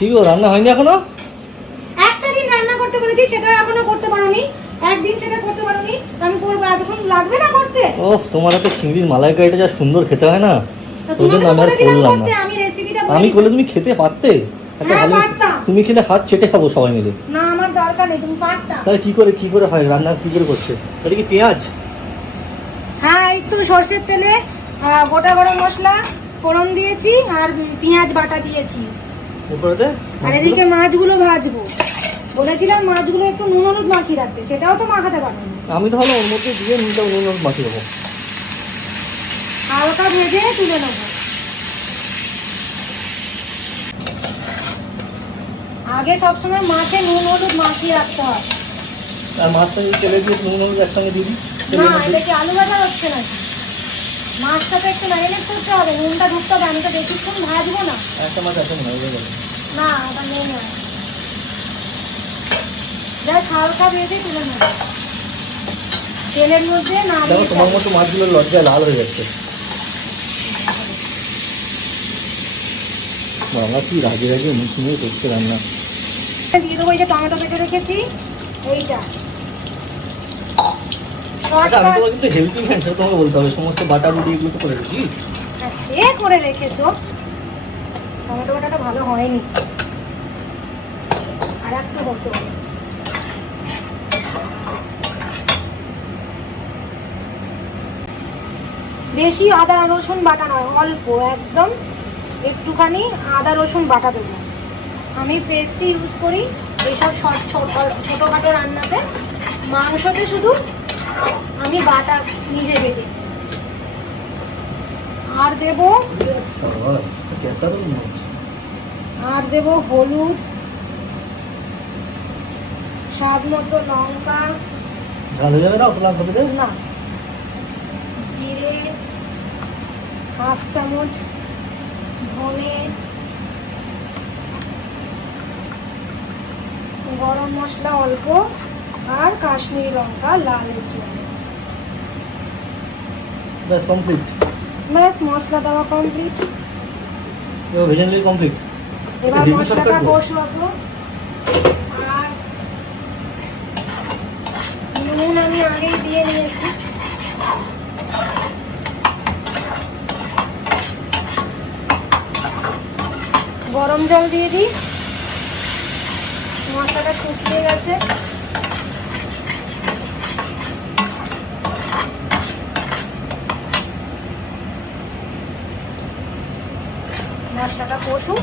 কি গো, রান্না হয়নি এখনো? একটা দিন রান্না করতে বলেছি, সেটা এখনো করতে পারোনি। একদিন সেটা করতে পারোনি, আমি করবো। এতক্ষণ লাগবে না করতে? ওহ, তোমার হাতে চিংড়ির মালাইকারিটা যা সুন্দর খেতে হয় না, তো ওই জন্য তোমাকে তো আমি আর বলেছিলাম করলাম না। করতে, আমি রেসিপিটা আমি বলি। করলে তুমি খেতে পারতে? একটা হ্যাঁ, ভালো, পারতাম। তুমি খেলে হাত চেটে খাবো সবাই মিলে। না, আমার দরকার নেই, তুমি পারতা। তাহলে কি করে হয় রান্না, কি করে করছে? তাহলে কি পেঁয়াজ? হ্যাঁ, একটু সর্ষের তেলে গোটা গরম মশলা ফোড়ন দিয়েছি, আর পেঁয়াজ বাটা দিয়েছি। উপরেতে আর এদিকে মাছগুলো ভাজবো। বলেছিলাম মাছগুলো একটু নুন হলুদ মাখিয়ে রাখতে, সেটাও তো মাখাতে পারবো না। আমি তাহলে ওর মধ্যে দিয়ে নুনটা মাখিয়ে দেবো। হালকা ভেজে তুলে নেবো। আগে সবসময় মাছে নুন হলুদ মাখিয়ে রাখতে হয়। আর মাছটা যদি তেলে দিয়ে নুন হলুদ একসঙ্গে দিবি না, এটা কি আলু ভাজা হচ্ছে নাকি? মাছটা তো একটু ম্যারিনেট করতে হবে, নুনটা ঢুকতে হবে। আমি তো বেশিক্ষণ ভাজবো না। একটা মাছ আছে না, না, ওটা নেই না। যাই হালকা ভেজে তুলে নেবো তেলের মধ্যে দেখো নাড়িয়ে। তোমার মতো মাছগুলো লজ্জায় লাল হয়ে যাচ্ছে। বাবা কি রাগে রাগে মুখ নিয়ে করছে রান্না। দিয়ে দেবো এই যে টমেটো কেটে রেখেছি, এইটা। আচ্ছা, আমি তোমার কিন্তু হেলদি ফ্যান, সেটা তোমাকে বলতে হবে। সমস্ত বাটা বুটি এগুলো তো করে রেখেছি। হ্যাঁ, সে করে রেখেছো। টমেটো বাটাটা ভালো হয়নি, আর একটু করতে হবে। বেশি আদা রসুন বাটা নয়, অল্প একদম একটুখানি আদা রসুন বাটা দেবো। আমি পেস্টই ইউজ করি এইসব ছোটোখাটো রান্নাতে। মাংসতে শুধু আমি বাটা নিজে বেটে। আর দেবো হলুদ, স্বাদ মতো লঙ্কা, ঝাল হয়ে যাবে না ওটা হবে না, জিরে, হাফ চামচ ধনে, গরম মশলা অল্প, আর কাশ্মীরি লঙ্কা লালের জন্য। ব্যাস কমপ্লিট। ব্যাস, মশলা দেওয়া কমপ্লিট। এবার ভেজে নিলে কমপ্লিট। এবার মশলাটা কষাবো। আর নুন আমি আগেই দিয়ে নিয়েছি। গরম জল দিয়ে দিই। মশলাটা শুকিয়ে গেছে। মশলাটা কষুক।